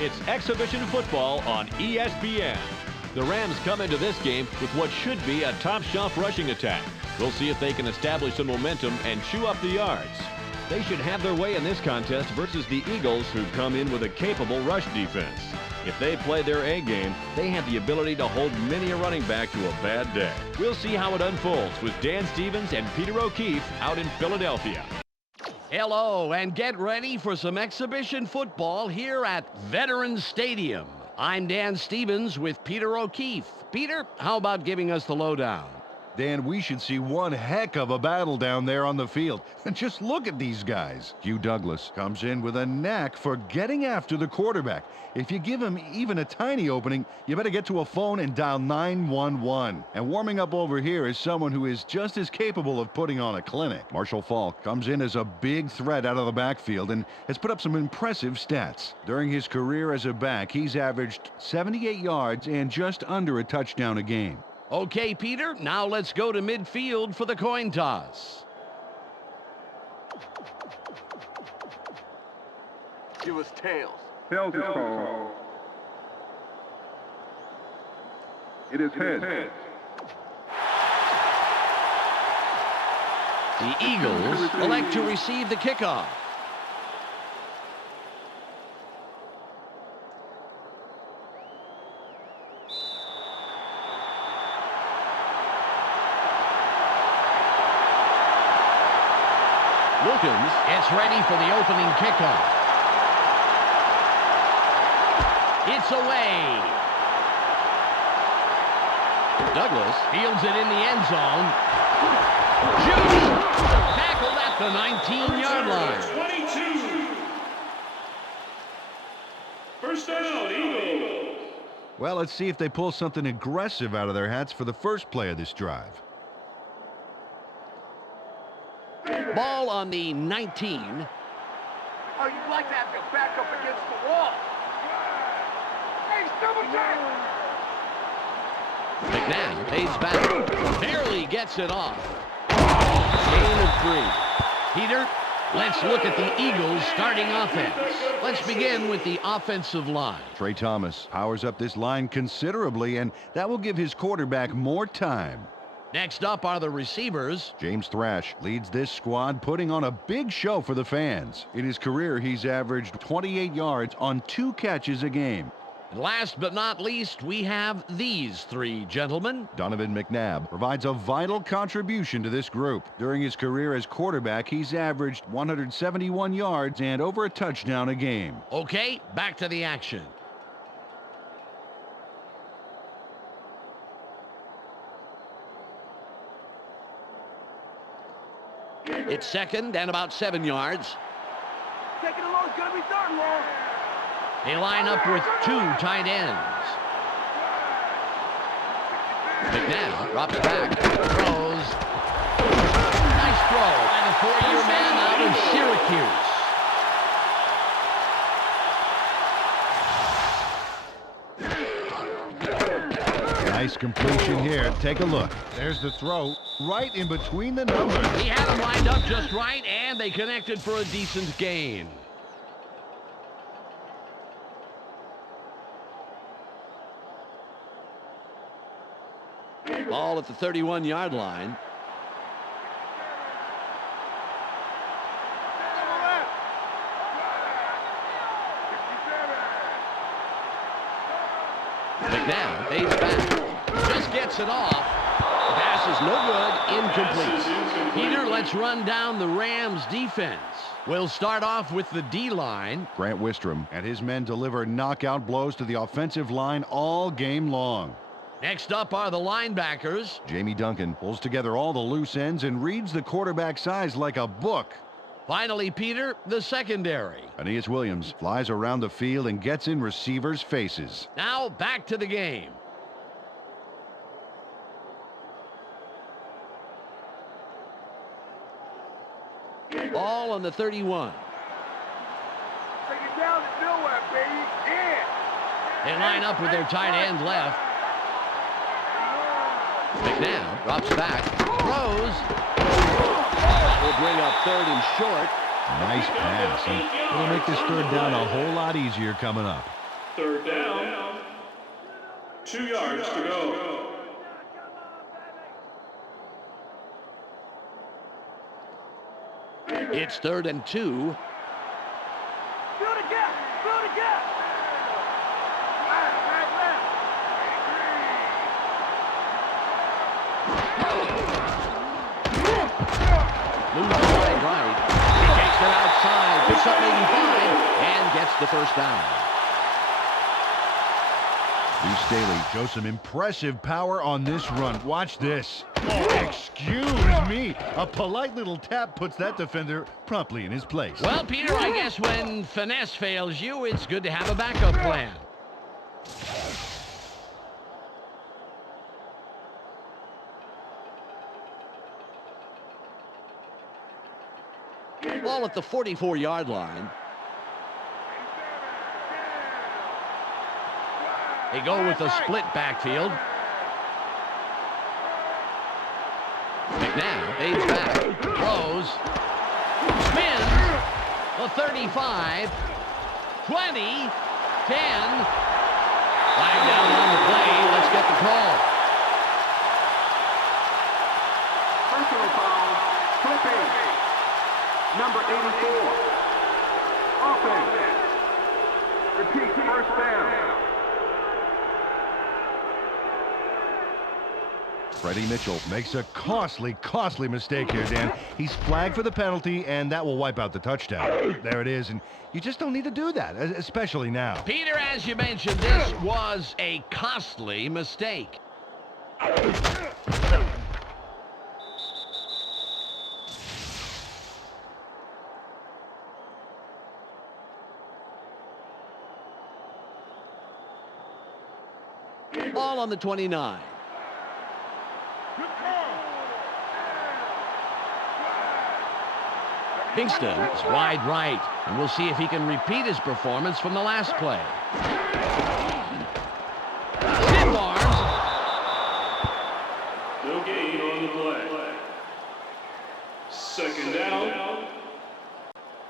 It's exhibition football on ESPN. The Rams come into this game with what should be a top-shelf rushing attack. We'll see if they can establish some momentum and chew up the yards. They should have their way in this contest versus the Eagles, who come in with a capable rush defense. If they play their A game, they have the ability to hold many a running back to a bad day. We'll see how it unfolds with Dan Stevens and Peter O'Keefe out in Philadelphia. Hello, and get ready for some exhibition football here at Veterans Stadium. I'm Dan Stevens with Peter O'Keefe. Peter, how about giving us the lowdown? Dan, we should see one heck of a battle down there on the field. And just look at these guys. Hugh Douglas comes in with a knack for getting after the quarterback. If you give him even a tiny opening, you better get to a phone and dial 911. And warming up over here is someone who is just as capable of putting on a clinic. Marshall Faulk comes in as a big threat out of the backfield and has put up some impressive stats. During his career as a back, he's averaged 78 yards and just under a touchdown a game. Okay, Peter, now let's go to midfield for the coin toss. Give us tails. Tails is called. It is heads. The Eagles elect to receive the kickoff. Wilkins is ready for the opening kickoff. It's away. Douglas fields it in the end zone. Shoots. Tackled at the 19-yard line. 22. First down, Eagles. Well, let's see if they pull something aggressive out of their hats for the first play of this drive. Ball on the 19. Oh, you'd like to have your back up against the wall. Hey, double check. McNabb pays back. Barely gets it off. Gain of 3. Peter, let's look at the Eagles' starting offense. Let's begin with the offensive line. Trey Thomas powers up this line considerably, and that will give his quarterback more time. Next up are the receivers. James Thrash leads this squad, putting on a big show for the fans. In his career, he's averaged 28 yards on 2 catches a game. And last but not least, we have these 3 gentlemen. Donovan McNabb provides a vital contribution to this group. During his career as quarterback, he's averaged 171 yards and over a touchdown a game. Okay, back to the action. It's second and about 7 yards. Taking it long, it's gonna be third and long. They line up with 2 tight ends. McNabb drops back, throws. Nice throw by the 4-year man out of Syracuse. Nice completion here. Take a look. There's the throw right in between the numbers. He had them lined up just right, and they connected for a decent gain. Ball at the 31-yard line. McNabb fades back. Just gets it off. The pass is no good. Incomplete. Peter, let's run down the Rams defense. We'll start off with the D-line. Grant Wistrom and his men deliver knockout blows to the offensive line all game long. Next up are the linebackers. Jamie Duncan pulls together all the loose ends and reads the quarterback's eyes like a book. Finally, Peter, the secondary. Aeneas Williams flies around the field and gets in receivers' faces. Now back to the game. Ball on the 31. Take it down to nowhere, baby. Yeah. They line up with their tight end left. McNabb drops back, throws. That will bring up 3rd and short. Nice pass. And it'll make this 3rd down a whole lot easier coming up. Third down. 2 yards to go. It's 3rd and 2. Build a gap! Build a gap! Left. Moves to right. He takes it outside, picks up maybe 5, and gets the first down. Lee Staley shows some impressive power on this run. Watch this. Oh, excuse me. A polite little tap puts that defender promptly in his place. Well, Peter, I guess when finesse fails you, it's good to have a backup plan. Ball at the 44-yard line. They go with a split backfield. McNabb aids back, throws, spins, the 35, 20, 10. Flag down on the play. Let's get the call. Personal foul, flipping. Number 84. Offense. Repeat, first down. Freddie Mitchell makes a costly mistake here, Dan. He's flagged for the penalty, and that will wipe out the touchdown. There it is, and you just don't need to do that, especially now. Peter, as you mentioned, this was a costly mistake. Ball on the 29. Kingston is wide right, and we'll see if he can repeat his performance from the last play. Stiff arms. No gain on the play. Second down.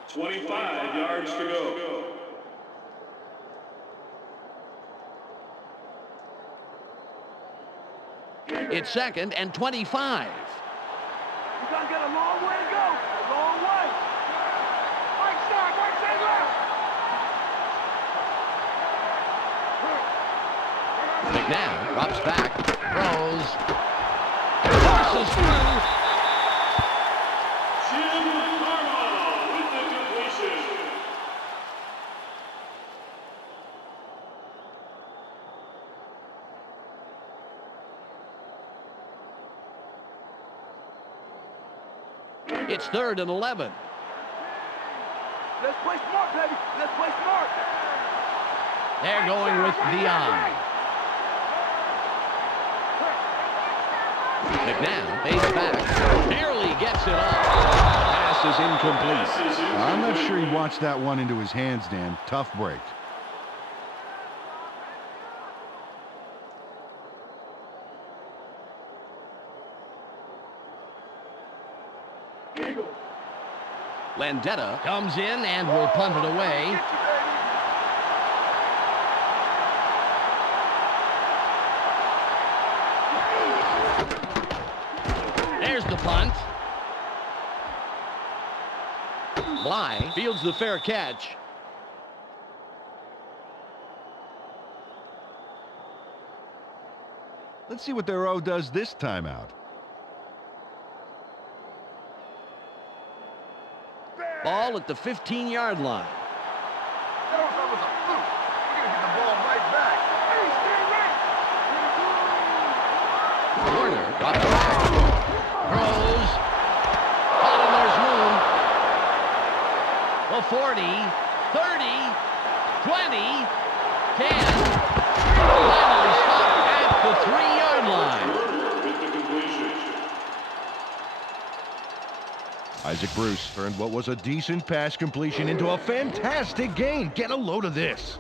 25 yards to go. It's 2nd and 25. You gotta get a long way to go. A long way. Right side, left. McNabb drops back, throws, passes through. Jim Harbaugh with the completion. It's 3rd and 11. Let's play smart, baby. Let's play smart. They're going with Dion. McNabb fades back, barely gets it off. Pass is incomplete. I'm not sure he watched that one into his hands, Dan. Tough break. Landetta comes in and will punt it away. There's the punt. Bly fields the fair catch. Let's see what their O does this time out. Ball at the 15-yard line. That was a fluke. We're gonna get the ball right back. Hey, stay right. Warner drops back. Throws. Caught and there's room. The 40, 30, 20, 10. Finally stopped at the 3-yard line. With the completion. Isaac Bruce turned what was a decent pass completion into a fantastic gain. Get a load of this.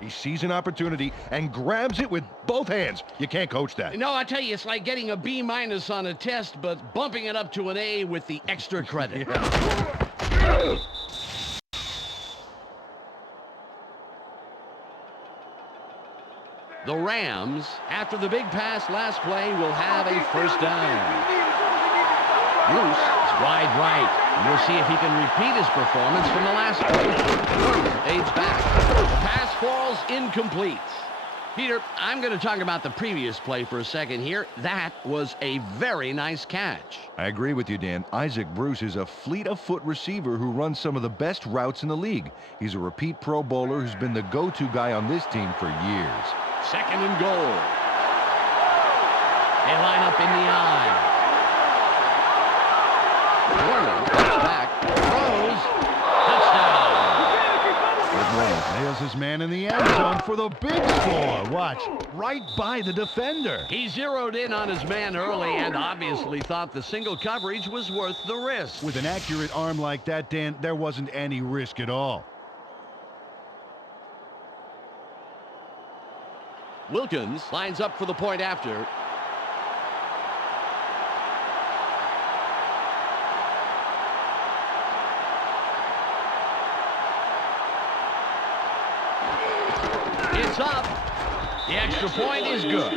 He sees an opportunity and grabs it with both hands. You can't coach that. No, I tell you, it's like getting a B- on a test, but bumping it up to an A with the extra credit. The Rams, after the big pass last play, will have a first down. Bruce is wide right. And we'll see if he can repeat his performance from the last play. Norman aids back. The pass falls incomplete. Peter, I'm going to talk about the previous play for a second here. That was a very nice catch. I agree with you, Dan. Isaac Bruce is a fleet-of-foot receiver who runs some of the best routes in the league. He's a repeat Pro Bowler who's been the go-to guy on this team for years. Second and goal. They line up in the eye. Warner cuts back, throws, touchdown. Good run. Nails his man in the end zone for the big score. Watch, right by the defender. He zeroed in on his man early and obviously thought the single coverage was worth the risk. With an accurate arm like that, Dan, there wasn't any risk at all. Wilkins lines up for the point after. It's up. The extra point is good.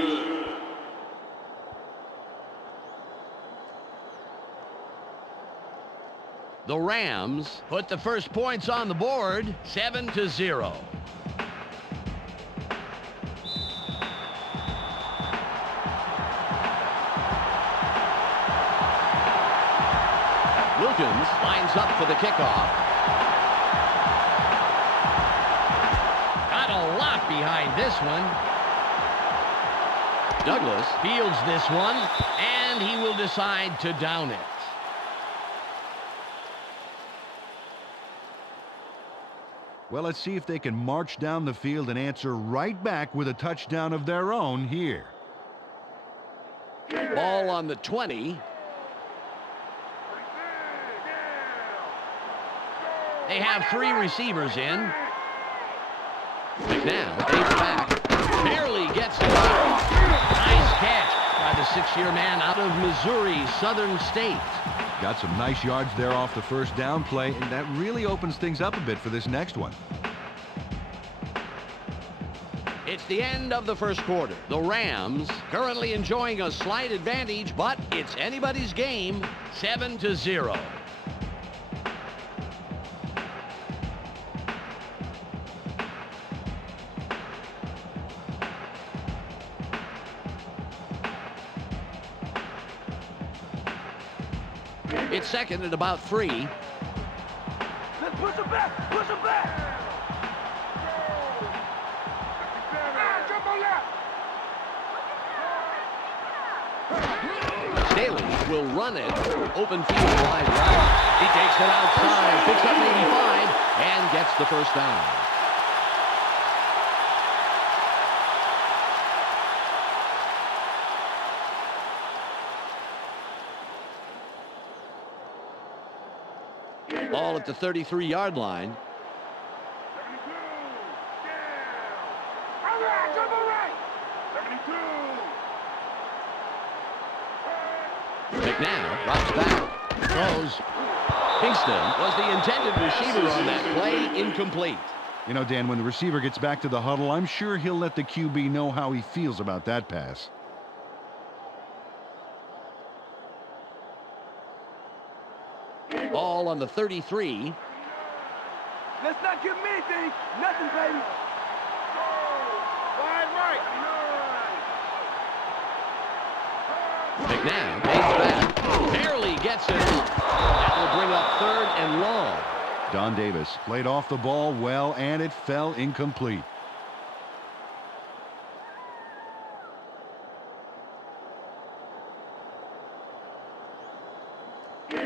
The Rams put the first points on the board, 7-0. Wilkins lines up for the kickoff. Got a lot behind this one. Douglas fields this one, and he will decide to down it. Well, let's see if they can march down the field and answer right back with a touchdown of their own here. Ball on the 20. They have three receivers in. McNabb takes back. Barely gets it out. Nice catch by the six-year man out of Missouri Southern State. Got some nice yards there off the first down play, and that really opens things up a bit for this next one. It's the end of the first quarter. The Rams currently enjoying a slight advantage, but it's anybody's game, 7-0. It's second at about 3. Let's push him back! Push him back! Jump on left! Staley will run it. Open field wide right. He takes it outside, picks up 85, and gets the first down. Ball at the 33-yard line. 72! All right, jump on right! 72! McNabb drops back. Throws. Kingston was the intended receiver on that play, incomplete. You know, Dan, when the receiver gets back to the huddle, I'm sure he'll let the QB know how he feels about that pass. Ball on the 33. Let's not give him anything! Nothing, baby! Wide right! McNabb takes back. Barely gets it out. That will bring up third and long. Don Davis played off the ball well, and it fell incomplete.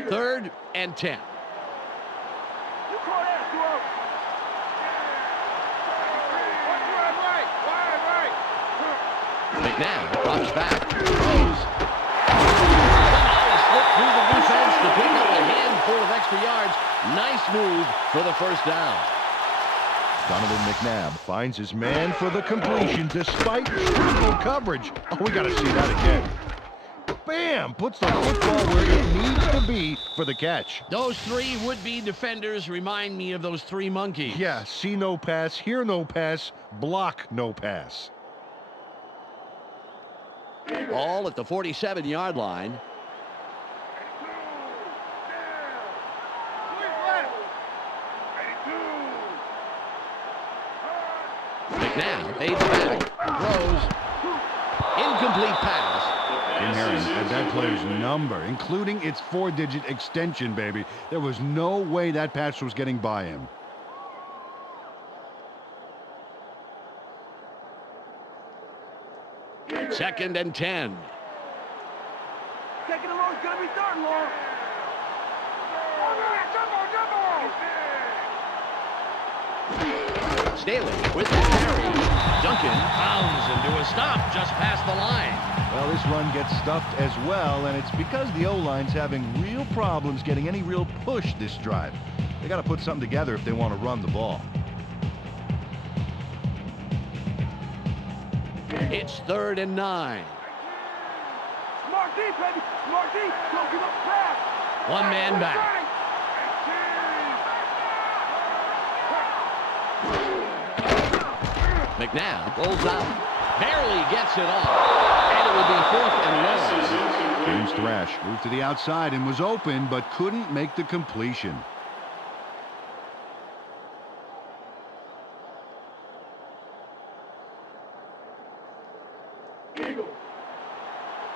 Third and 10. You call that, Duo? Wide right! McNabb drops back. Throws. Somehow slipped through the defense to pick up a handful of extra yards. Nice move for the first down. Donovan McNabb finds his man for the completion despite triple coverage. Oh, we got to see that again. Bam! Puts the football where it needs to be for the catch. Those three would-be defenders remind me of those three monkeys. Yeah, see no pass, hear no pass, block no pass. Ball at the 47-yard line. McNabb fades back, throws, incomplete pass. Jim Herring had that player's number, including its 4-digit extension, baby. There was no way that pass was getting by him. Second and 10. Taking the road, gonna be third, Law. Staley with the carry. Duncan pounds into a stop just past the line. Well, this run gets stuffed as well, and it's because the O-line's having real problems getting any real push this drive. They got to put something together if they want to run the ball. It's 3rd and 9. Smart D, baby. Smart D. Don't give up pass. One man back. McNabb rolls out. Barely gets it off. And it will be 4th and long. James Thrash moved to the outside and was open, but couldn't make the completion.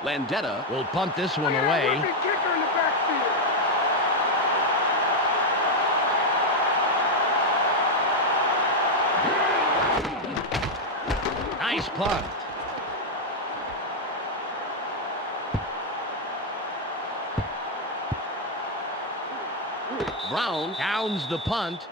Landetta will punt this one away. Kicker in the backfield. Nice punt. Brown downs the punt.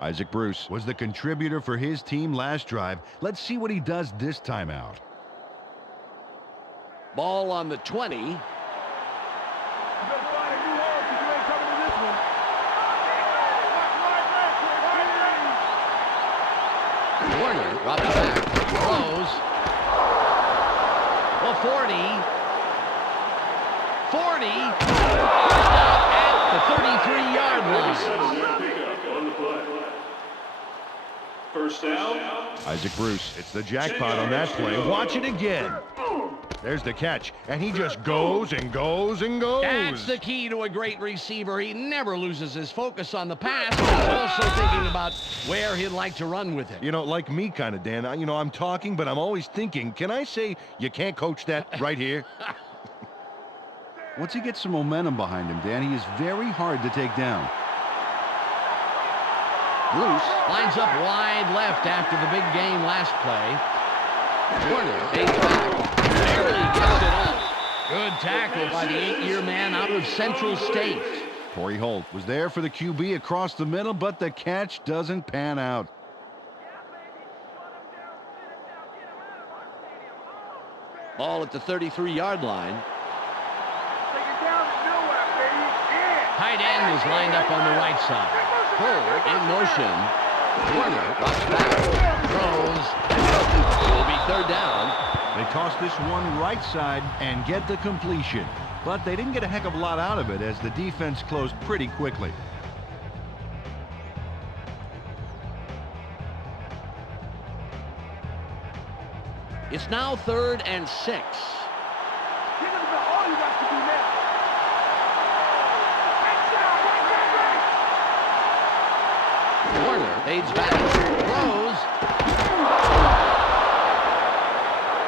Isaac Bruce was the contributor for his team last drive. Let's see what he does this time out. Ball on the 20. You better find a new home because you ain't coming to this one. Warner drops back. Throws. The 40. 40. At the 33-yard line. First down. Isaac Bruce, it's the jackpot on that play. Watch it again. There's the catch, and he just goes and goes and goes. That's the key to a great receiver. He never loses his focus on the pass. He's also thinking about where he'd like to run with it. You know, like me kind of, Dan. You know, I'm talking, but I'm always thinking, can I say you can't coach that right here? Once he gets some momentum behind him, Dan, he is very hard to take down. Bruce lines up wide left after the big game last play. Warner fades back. Barely gets it off. Good tackle by the 8-year man out of Central State. Torrey Holt was there for the QB across the middle, but the catch doesn't pan out. Ball at the 33-yard line. Take it down to nowhere, baby. Yeah. Tight end is lined up on the right side. Cole in motion. Warner drops back. Throws. Will be 3rd down. They toss this one right side and get the completion. But they didn't get a heck of a lot out of it as the defense closed pretty quickly. It's now 3rd and 6. Think about all you got to do now. Warner fades back. Throws.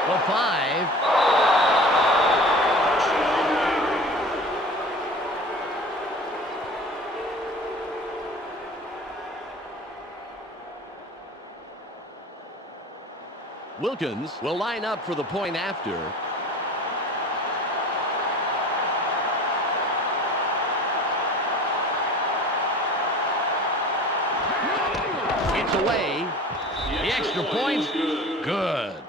The 5. Wilkins will line up for the point after. It's away. The extra point, good.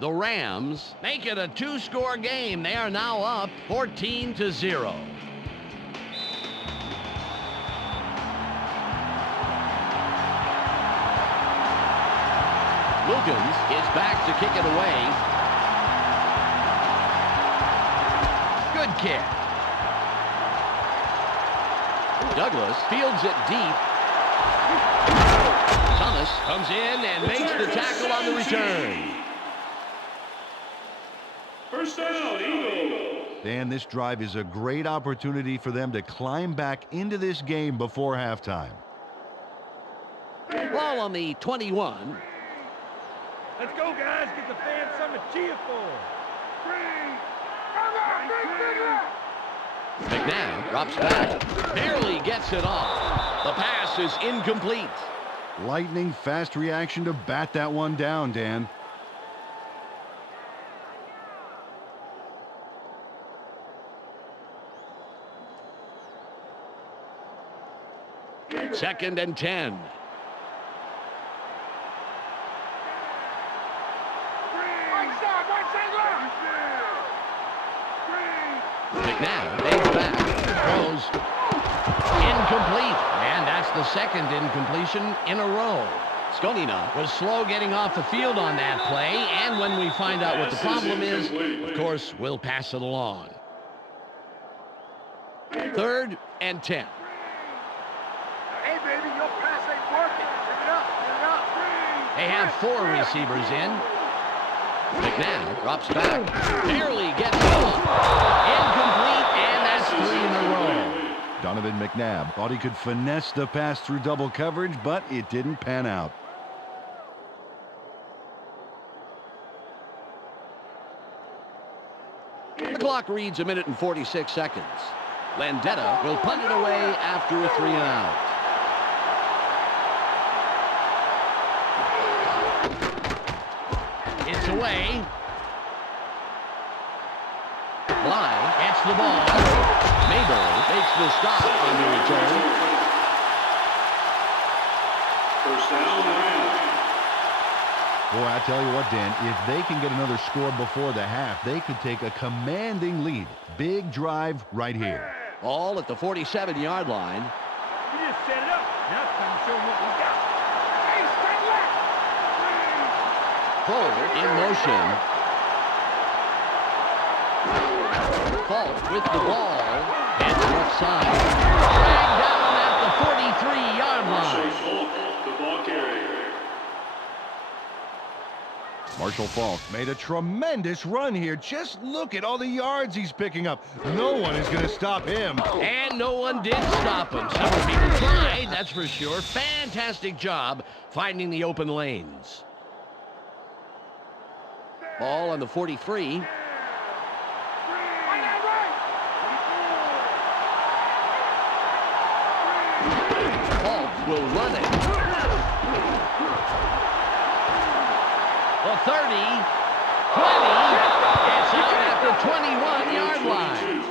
The Rams make it a 2-score game. They are now up 14-0. Wilkins is back to kick it away. Good kick. Douglas fields it deep. Thomas comes in and makes the tackle on the return. First down, Eagles. Dan, this drive is a great opportunity for them to climb back into this game before halftime. Ball on the 21. Let's go, guys. Get the fans something to cheer for. McNabb drops back. Barely gets it off. The pass is incomplete. Lightning fast reaction to bat that one down, Dan. Second and 10. McNabb aids back. Throws incomplete. And that's the second incompletion in a row. Skonina was slow getting off the field on that play. And when we find out what the problem is, of course, we'll pass it along. Third and 10. Hey, baby, your pass ain't working. Bring it up, bring it up. They have 4 receivers in. McNabb drops back. Barely gets it off. Incomplete, and that's 3 in a row. Donovan McNabb thought he could finesse the pass through double coverage, but it didn't pan out. The clock reads 1 minute and 46 seconds. Landetta will punt it away after a 3 and out. It's away. Bly gets the ball. Mayberry makes the stop on the return. First down, Rams. Boy, I tell you what, Dan, if they can get another score before the half, they could take a commanding lead. Big drive right here. All at the 47-yard line. You just set it up. Now it's time to show them what we got. Hey, straight left. Cole in motion. Falk with the ball. And the left side. Dragged down at the 43-yard line. Falk, the ball carrier. Marshall Falk made a tremendous run here. Just look at all the yards he's picking up. No one is going to stop him. And no one did stop him. Several people tried, that's for sure. Fantastic job finding the open lanes. Ball on the 43. Falk will run it. The 30, 20, it's out at the 21-yard line.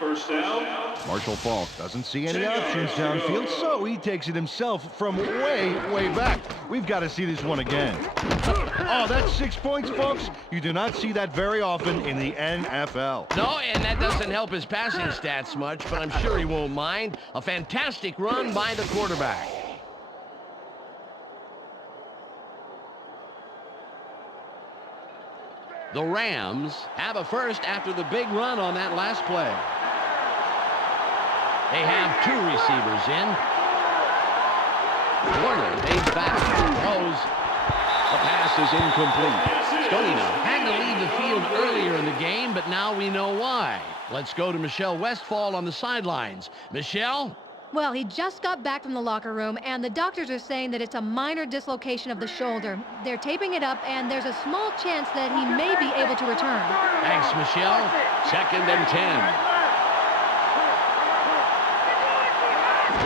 First down. Marshall Falk doesn't see any options downfield, so he takes it himself from way, way back. We've got to see this one again. Oh, that's 6 points, folks. You do not see that very often in the NFL. No, and that doesn't help his passing stats much, but I'm sure he won't mind. A fantastic run by the quarterback. The Rams have a first after the big run on that last play. They have 2 receivers in. Warner aids back, throws. The pass is incomplete. Skonina had to leave the field earlier in the game, but now we know why. Let's go to Michelle Westfall on the sidelines. Michelle? Well, he just got back from the locker room, and the doctors are saying that it's a minor dislocation of the shoulder. They're taping it up, and there's a small chance that he may be able to return. Thanks, Michelle. Second and 10.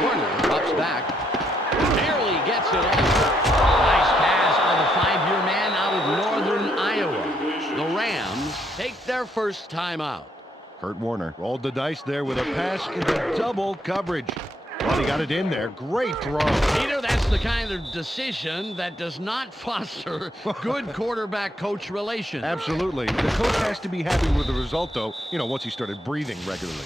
Warner drops back. Barely gets it off. Nice pass by the 5-year man out of northern Iowa. The Rams take their first timeout. Kurt Warner rolled the dice there with a pass into double coverage. Well, he got it in there. Great throw. Peter, that's the kind of decision that does not foster good quarterback-coach relations. Absolutely. The coach has to be happy with the result, though, once he started breathing regularly.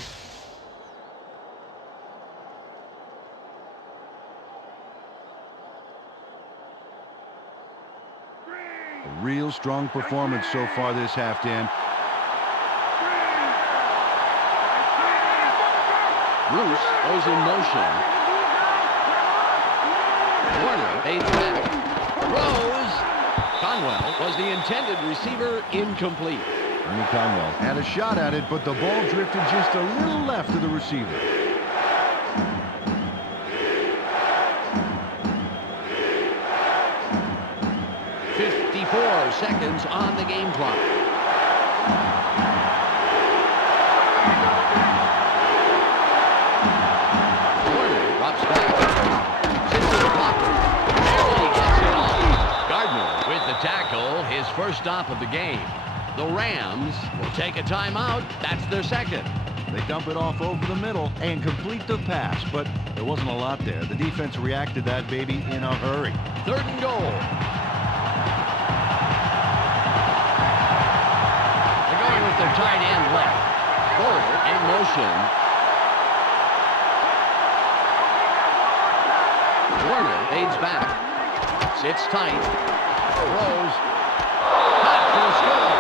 A real strong performance so far this half, Dan. Bruce goes in motion. Warner fades back. Throws. Conwell was the intended receiver, incomplete. Ernie Conwell had a shot at it, but the ball drifted just a little left of the receiver. Seconds on the game clock. Warner drops back. Sits in the pocket. Barely gets it off. Gardner with the tackle, his first stop of the game. The Rams will take a timeout. That's their second. They dump it off over the middle and complete the pass, but there wasn't a lot there. The defense reacted that baby in a hurry. 3rd and goal. Their tight end left. Bull in motion. Warner fades back. Sits tight. Throws. Caught for the score.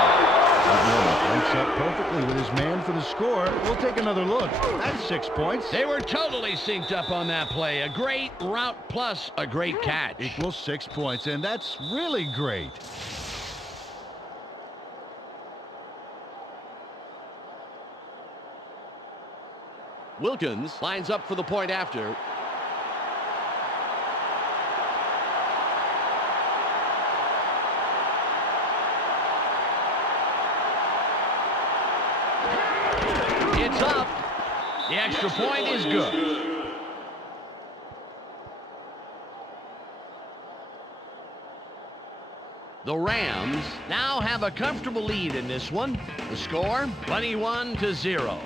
Warner links up perfectly with his man for the score. We'll take another look. That's 6 points. They were totally synced up on that play. A great route plus a great catch. Equals 6 points, and that's really great. Wilkins lines up for the point after. It's up. The extra point is good. The Rams now have a comfortable lead in this one. The score, 21-0.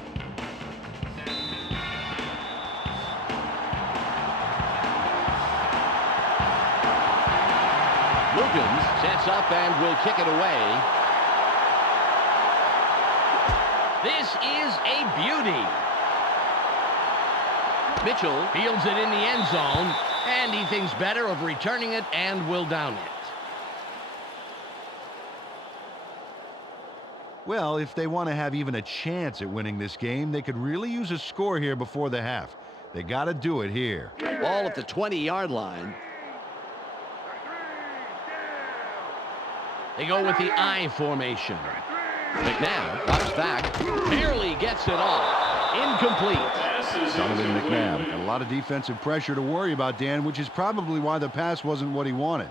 Wilkins sets up and will kick it away. This is a beauty. Mitchell fields it in the end zone, and he thinks better of returning it and will down it. Well, if they want to have even a chance at winning this game, they could really use a score here before the half. They got to do it here. Ball at the 20-yard line. They go with the I formation. McNabb drops back, barely gets it off. Incomplete. Donovan McNabb. Got a lot of defensive pressure to worry about, Dan, which is probably why the pass wasn't what he wanted.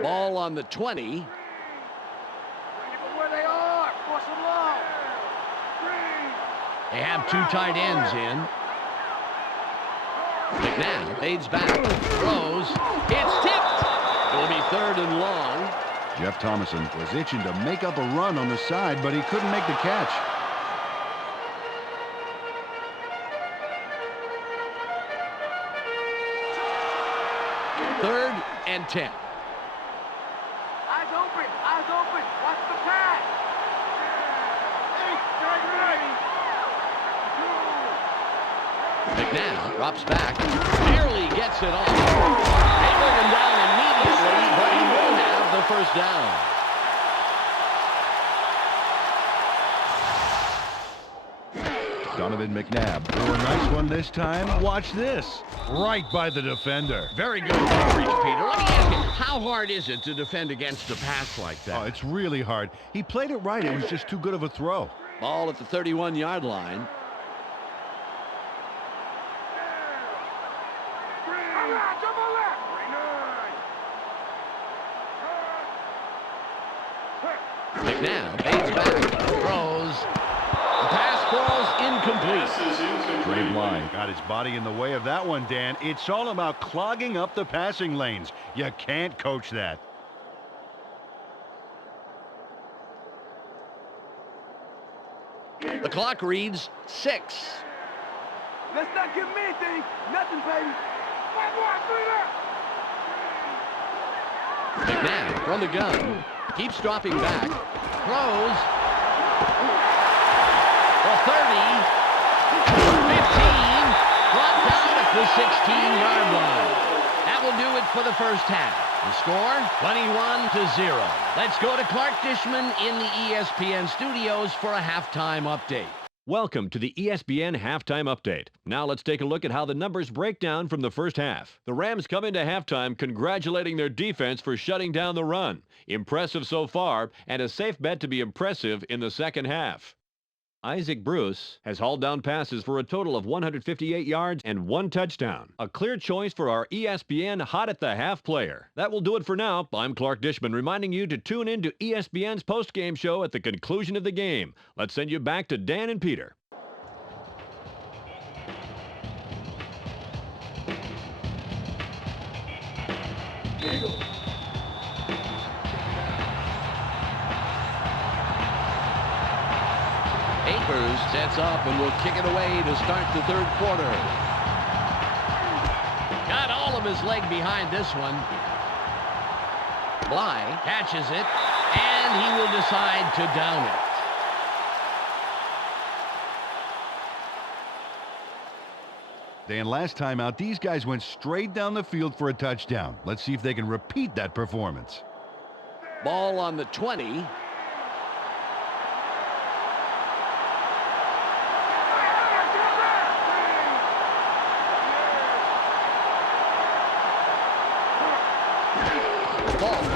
Ball on the 20. Where they are, force them low. They have 2 tight ends in. McNabb fades back, throws, it's tipped. It will be 3rd and long. Jeff Thomason was itching to make up a run on the side, but he couldn't make the catch. Third and 10. Eyes open, watch the pass. McNabb drops back, barely gets it off. They bring him down immediately, but he will have the first down. Donovan McNabb threw a nice one this time. Watch this. Right by the defender. Very good coverage, Peter. Let me ask you, how hard is it to defend against a pass like that? Oh, it's really hard. He played it right. It was just too good of a throw. Ball at the 31-yard line. McNabb fades back, throws. The pass falls incomplete. Great line. Got his body in the way of that one, Dan. It's all about clogging up the passing lanes. You can't coach that. The clock reads 6. Let's not give me anything. Nothing, baby. McNabb from the gun. Keeps dropping back. Throws. The 30. 15. Brought down at the 16-yard line. That will do it for the first half. The score, 21-0. Let's go to Clark Dishman in the ESPN studios for a halftime update. Welcome to the ESPN Halftime Update. Now let's take a look at how the numbers break down from the first half. The Rams come into halftime congratulating their defense for shutting down the run. Impressive so far, and a safe bet to be impressive in the second half. Isaac Bruce has hauled down passes for a total of 158 yards and 1 touchdown. A clear choice for our ESPN Hot at the Half player. That will do it for now. I'm Clark Dishman reminding you to tune in to ESPN's post-game show at the conclusion of the game. Let's send you back to Dan and Peter. Akers sets up and will kick it away to start the third quarter. Got all of his leg behind this one. Bly catches it, and he will decide to down it. Dan, last time out, these guys went straight down the field for a touchdown. Let's see if they can repeat that performance. Ball on the 20.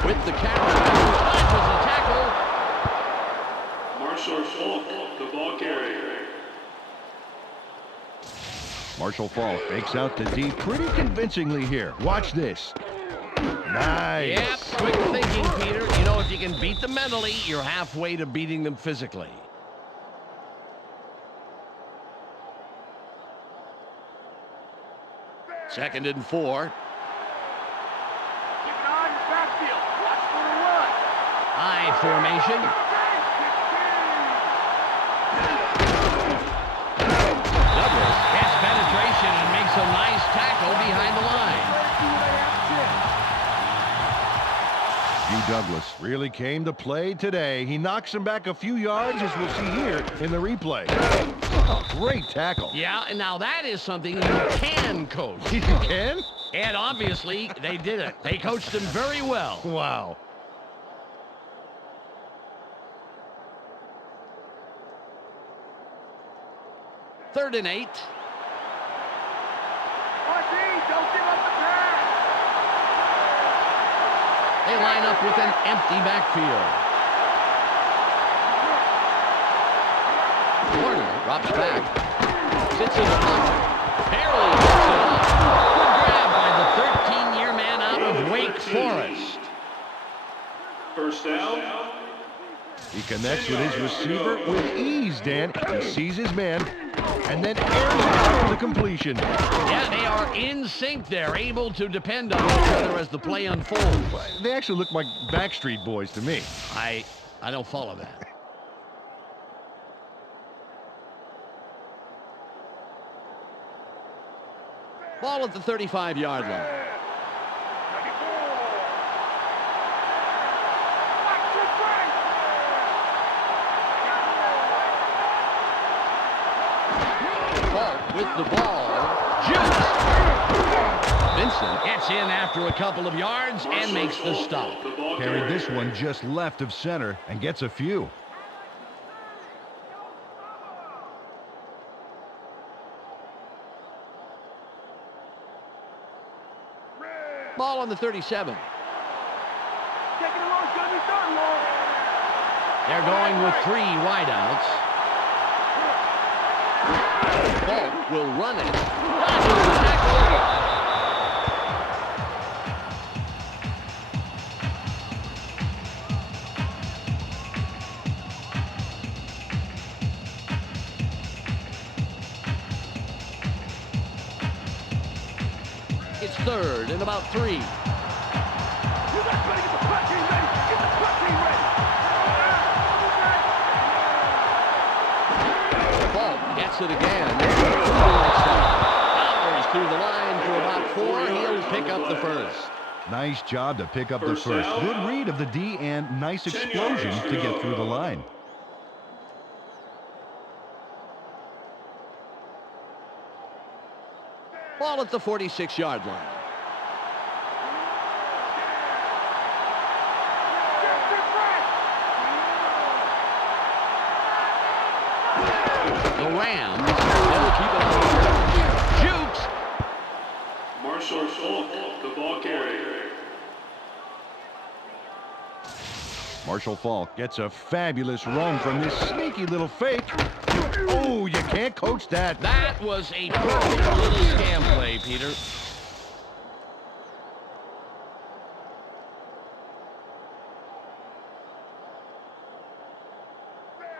With the carry, dodges the tackle. Marshall Falk, the ball carrier. Marshall Falk fakes out the D pretty convincingly here. Watch this. Nice. Yep, quick thinking, Peter. You know, if you can beat them mentally, you're halfway to beating them physically. Second and 4. High formation. Douglas gets penetration and makes a nice tackle behind the line. Hugh Douglas really came to play today. He knocks him back a few yards, as we'll see here in the replay. Oh, great tackle. Yeah, and now that is something you can coach. You can? And obviously, they did it. They coached him very well. Wow. Third and 8. RD, don't give up the pass. They line up with an empty backfield. Warner drops back. Sits in the pocket. Barely gets it off. Good grab by the 13-year man out of Wake Forest. First down. He connects with his receiver with ease, Dan. He sees his man and then airs it out for the completion. Yeah, they are in sync. They're able to depend on each other as the play unfolds. They actually look like Backstreet Boys to me. I don't follow that. Ball at the 35-yard line. With the ball, juice. Vincent gets in after a couple of yards and makes the stop. Carried this one just left of center and gets a few. Ball on the 37. They're going with 3 wideouts. Falk will run it. Dodges the tackle. It's third and about 3. Gets it again. Powers through the line for about 4. He'll pick up the first. Nice job to pick up the first. Good read of the D and nice explosion to get through the line. Ball at the 46-yard line. The Rams, they'll keep it on. Jukes. Marshall Falk, the ball carrier. Marshall Falk gets a fabulous run from this sneaky little fake. Oh, you can't coach that. That was a perfect little scam play, Peter.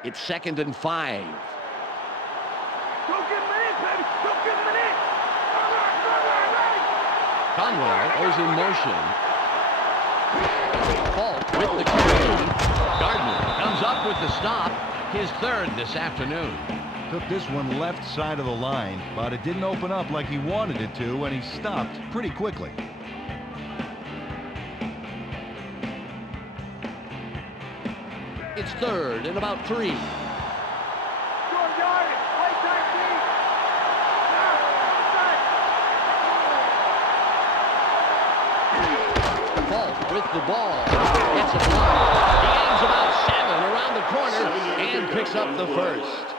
It's 2nd and 5. Don't get him in, baby. Don't get him in. Conwell goes in motion. Falk with the carry. Gardner comes up with the stop. His 3rd this afternoon. Took this one left side of the line, but it didn't open up like he wanted it to, and he stopped pretty quickly. It's 3rd and about 3. Short yardage. Playtime deep. Falk with the ball. Gets a block. He aims about 7 around the corner and picks up the 1st.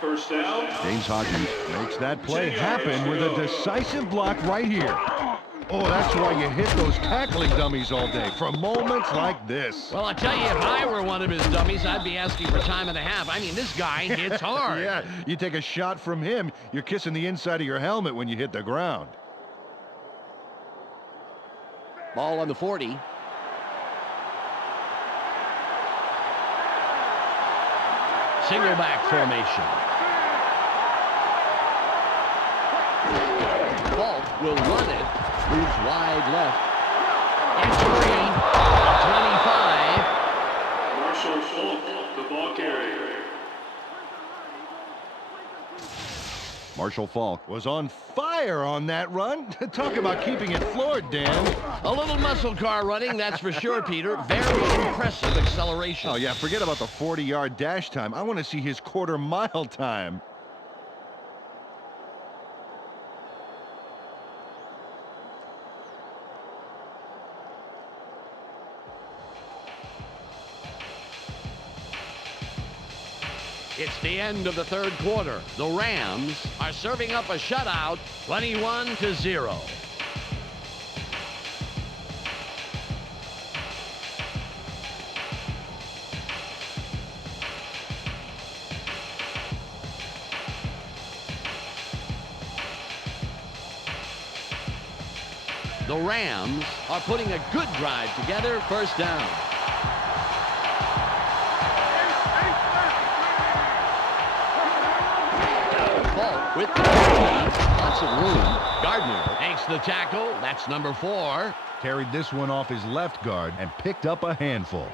First down. James Hodgins makes that play happen with a decisive block right here. Oh, that's why you hit those tackling dummies all day, for moments like this. Well, I tell you, if I were one of his dummies, I'd be asking for time and a half. I mean, this guy hits hard. Yeah, you take a shot from him, you're kissing the inside of your helmet when you hit the ground. Ball on the 40. Single back formation. Falk will run it. Moves wide left. It's 3. 25. Marshall Falk, the ball carrier. Marshall Falk was on fire on that run. Talk about keeping it floored, Dan. A little muscle car running, that's for sure, Peter. Very impressive acceleration. Oh, yeah, forget about the 40-yard dash time. I want to see his quarter-mile time. It's the end of the 3rd quarter. The Rams are serving up a shutout, 21-0. The Rams are putting a good drive together. First down. Falk with the lots of room. Gardner makes the tackle. That's number 4. Carried this one off his left guard and picked up a handful.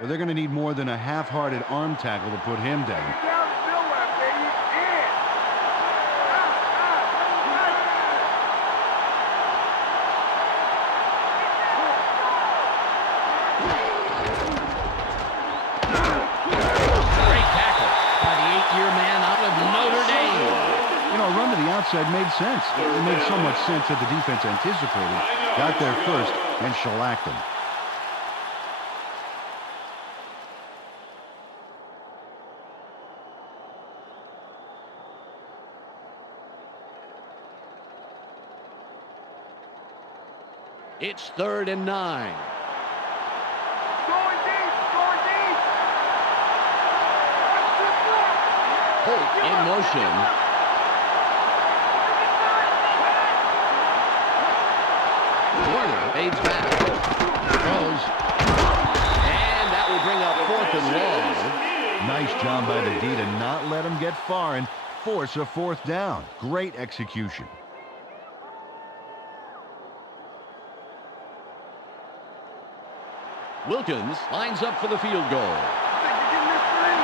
Well, they're going to need more than a half-hearted arm tackle to put him down. Down nowhere, baby. In. Great tackle by the 8-year man out of Notre Dame. You know, a run to the outside made sense. It made so much sense that the defense anticipated. Got there first and shellacked him. It's 3rd and 9. Going deep. Going deep. Holt in motion. Warner fades back. Throws. And that will bring up 4th and long. Nice job by the D to not let him get far and force a 4th down. Great execution. Wilkins lines up for the field goal. Think you're getting this three?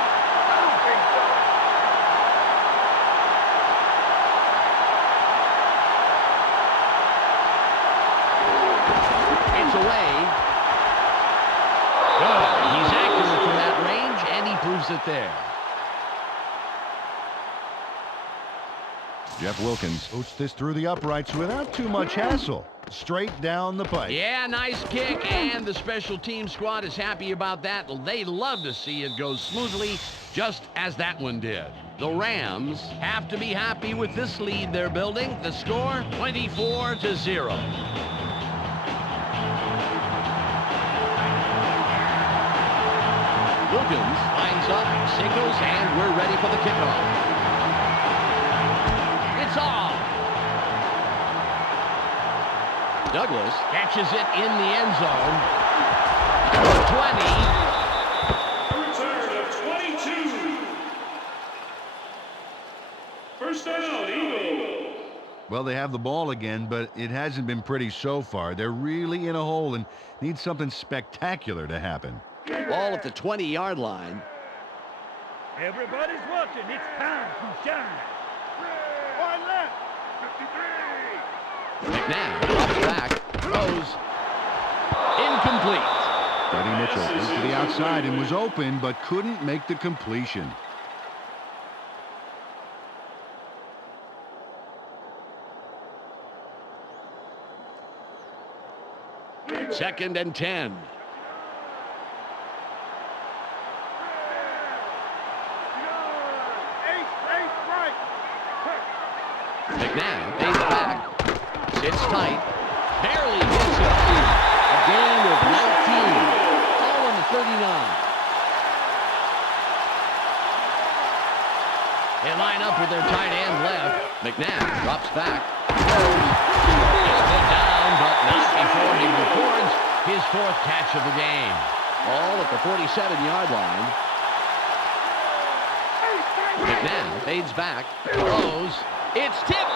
I don't think so. It's away. Good. He's accurate from that range, and he proves it there. Jeff Wilkins boots this through the uprights without too much hassle. Straight down the pipe. Yeah, nice kick, and the special team squad is happy about that. They love to see it go smoothly, just as that one did. The Rams have to be happy with this lead they're building. The score, 24-0. Wilkins lines up, signals, and we're ready for the kickoff. It's off. Douglas catches it in the end zone. 20. A return of 22. First down, Eagles. Well, they have the ball again, but it hasn't been pretty so far. They're really in a hole and need something spectacular to happen. Ball at the 20-yard line. Everybody's watching. It's time to shine. One left. 53. McNabb drops back, throws, incomplete. Freddie Mitchell went to the outside and was open, but couldn't make the completion. Second and 10. McNabb pays it back. Sits tight. Barely gets it through. A gain of 19. All on the 39. They line up with their tight end left. McNabb drops back. Is put down, but not before he records his fourth catch of the game. All at the 47-yard line. McNabb fades back. Throws. It's tipped.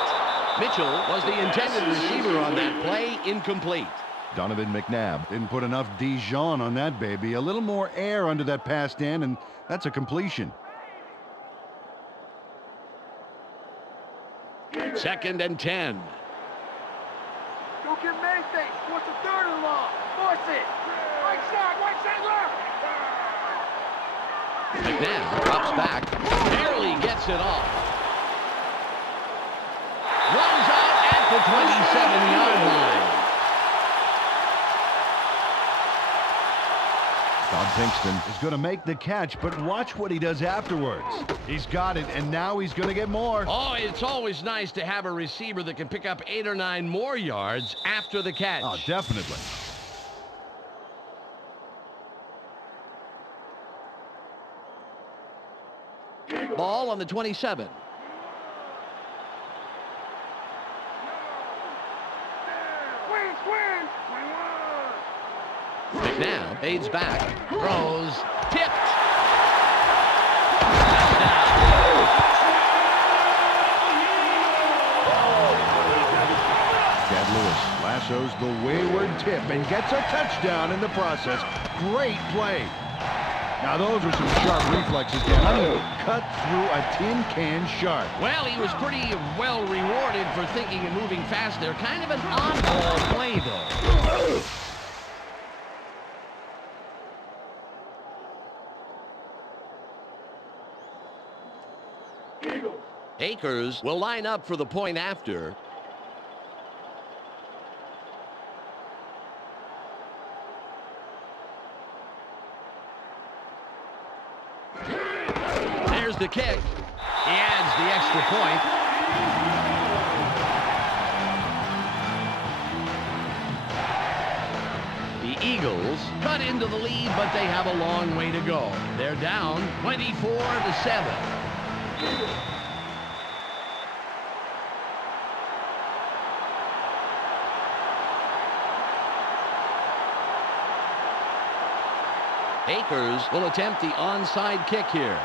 Mitchell was the intended receiver on that play. Incomplete. Donovan McNabb didn't put enough Dijon on that baby. A little more air under that pass, Dan, and that's a completion. Second and 10. Go get Mayface. What's the third and long? Force it. Right side left. McNabb drops back. Barely gets it off. Runs out at the 27-yard line. Todd Pinkston is going to make the catch, but watch what he does afterwards. He's got it, and now he's going to get more. Oh, it's always nice to have a receiver that can pick up 8 or 9 more yards after the catch. Oh, definitely. Ball on the 27. McNabb fades back, throws, tipped. Chad Lewis lassos the wayward tip and gets a touchdown in the process. Great play. Now those are some sharp reflexes, Dan. I mean, cut through a tin can sharp. Well, he was pretty well rewarded for thinking and moving fast there. Kind of an oddball play, though. Akers will line up for the point after. There's the kick. He adds the extra point. The Eagles cut into the lead, but they have a long way to go. They're down 24-7. Akers will attempt the onside kick here.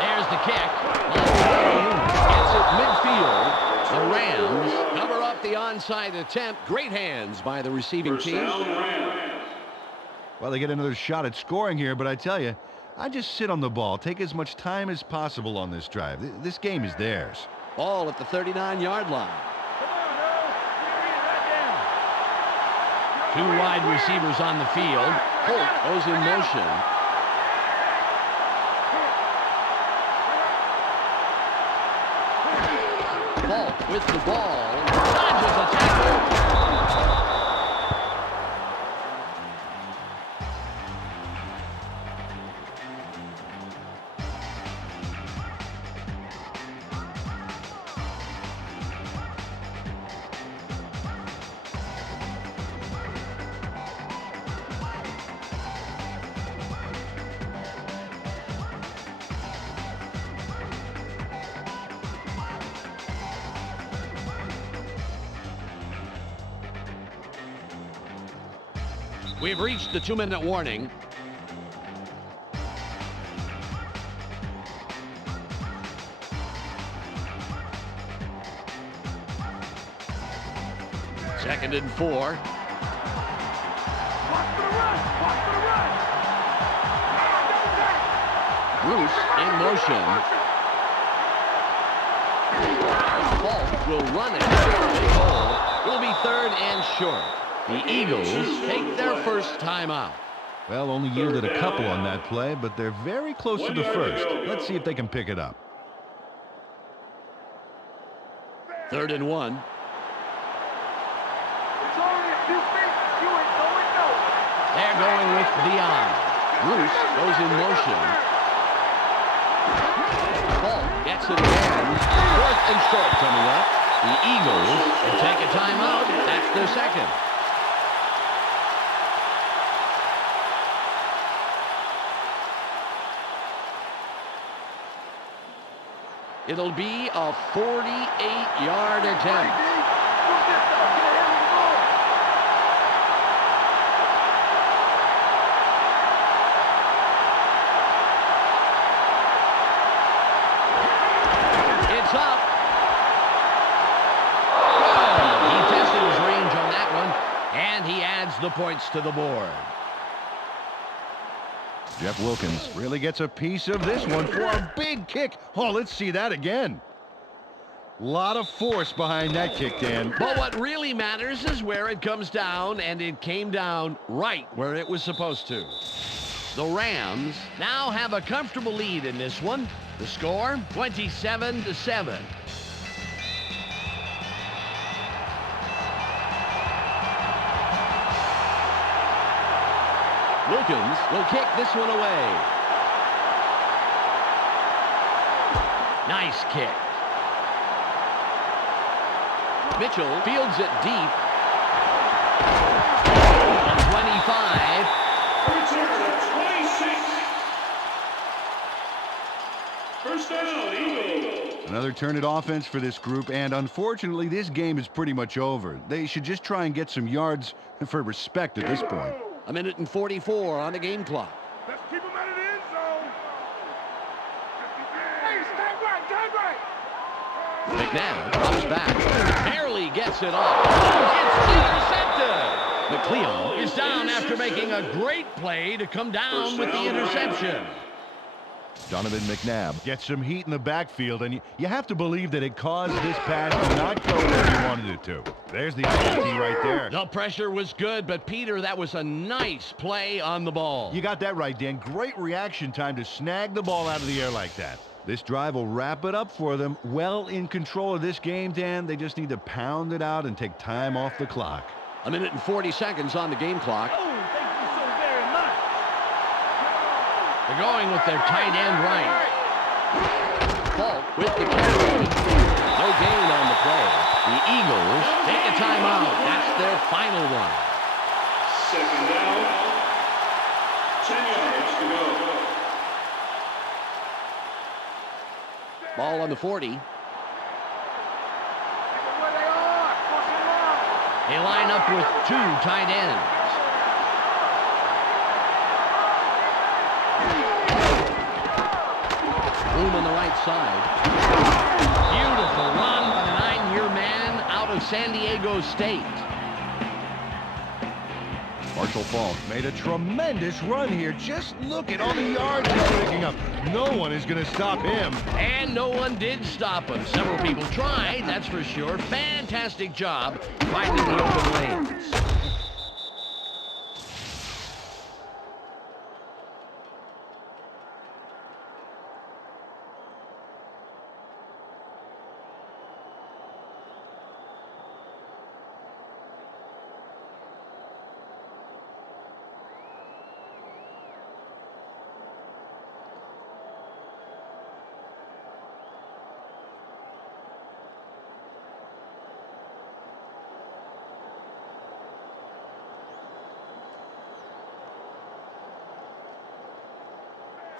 There's the kick. Gets it midfield. The Rams cover up the onside attempt. Great hands by the receiving team. Well, they get another shot at scoring here, but I tell you, I just sit on the ball, take as much time as possible on this drive. This game is theirs. Ball at the 39-yard line. Two wide receivers on the field. Holt goes in motion. with the ball. Dodges a tackle. We've reached the 2-minute warning. Second and 4. Watch for the run! Watch for the run! Bruce in motion. Falk will run it. It will be 3rd and short. The Eagles take their first timeout. Well, only yielded a couple on that play, but they're very close to the first. Let's see if they can pick it up. 3rd and 1. It's only a few feet. You ain't going nowhere. They're going with Dion. Bruce goes in motion. Falk gets it again. 4th and short coming up. The Eagles will take a timeout. That's their second. It'll be a 48-yard attempt. It's up. Good. He tested his range on that one, and he adds the points to the board. Jeff Wilkins really gets a piece of this one for a big kick. Oh, let's see that again. Lot of force behind that kick, Dan. But what really matters is where it comes down, and it came down right where it was supposed to. The Rams now have a comfortable lead in this one. The score, 27-7. Wilkins will kick this one away. Nice kick. Mitchell fields it deep. 25. Return of 26. First down, Eagles. Another turn it offense for this group, and unfortunately, this game is pretty much over. They should just try and get some yards for respect at this point. 1:44 on the game clock. Let's keep him out of the end zone. Hey, stand right, stand right. McNabb comes back. Barely gets it off. It's intercepted. McLeod is down after making a great play to come down with the interception. Donovan McNabb gets some heat in the backfield, and you have to believe that it caused this pass to not go where you wanted it to. There's the INT right there. The pressure was good, but Peter, that was a nice play on the ball. You got that right, Dan. Great reaction time to snag the ball out of the air like that. This drive will wrap it up for them. Well in control of this game, Dan. They just need to pound it out and take time off the clock. 1:40 on the game clock. Oh, thank you so very much. They're going with their tight end right. Falk with the carry. No gain on the play. The Eagles take a timeout. That's their final one. Second down. 10 yards to go. Ball on the 40. Where they are. Cross the line. They line up with 2 tight ends. Room on the right side. Beautiful run by the 9-year man out of San Diego State. Marshall Falk made a tremendous run here. Just look at all the yards he's picking up. No one is going to stop him. And no one did stop him. Several people tried, that's for sure. Fantastic job finding the open lanes.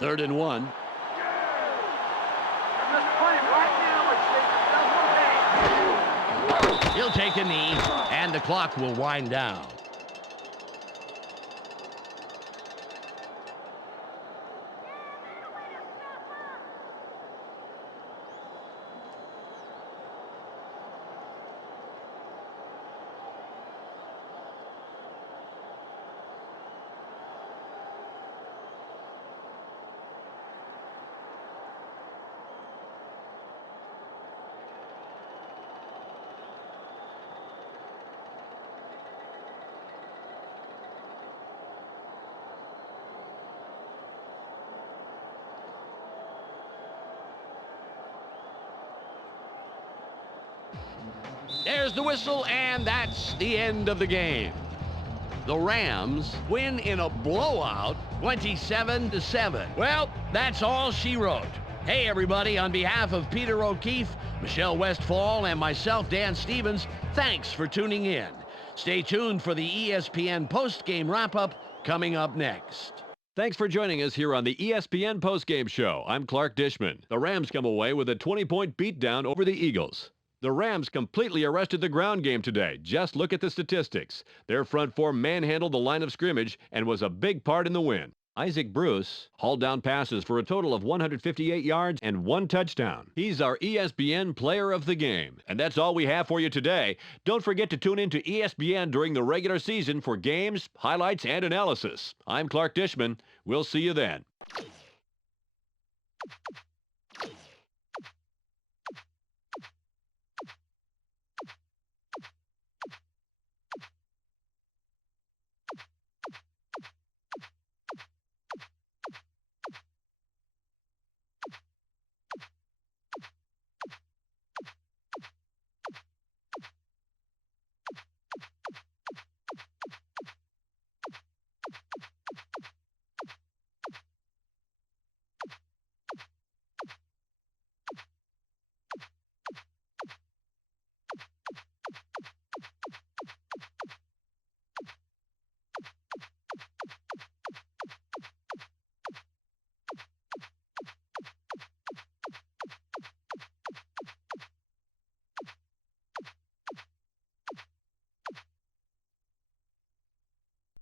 3rd and 1. And this play right now is He'll take a knee, and the clock will wind down. There's the whistle, and that's the end of the game. The Rams win in a blowout, 27-7. Well, that's all she wrote. Hey, everybody, on behalf of Peter O'Keefe, Michelle Westfall, and myself, Dan Stevens, thanks for tuning in. Stay tuned for the ESPN post-game wrap-up coming up next. Thanks for joining us here on the ESPN postgame show. I'm Clark Dishman. The Rams come away with a 20-point beatdown over the Eagles. The Rams completely arrested the ground game today. Just look at the statistics. Their front four manhandled the line of scrimmage and was a big part in the win. Isaac Bruce hauled down passes for a total of 158 yards and 1 touchdown. He's our ESPN player of the game. And that's all we have for you today. Don't forget to tune in to ESPN during the regular season for games, highlights, and analysis. I'm Clark Dishman. We'll see you then.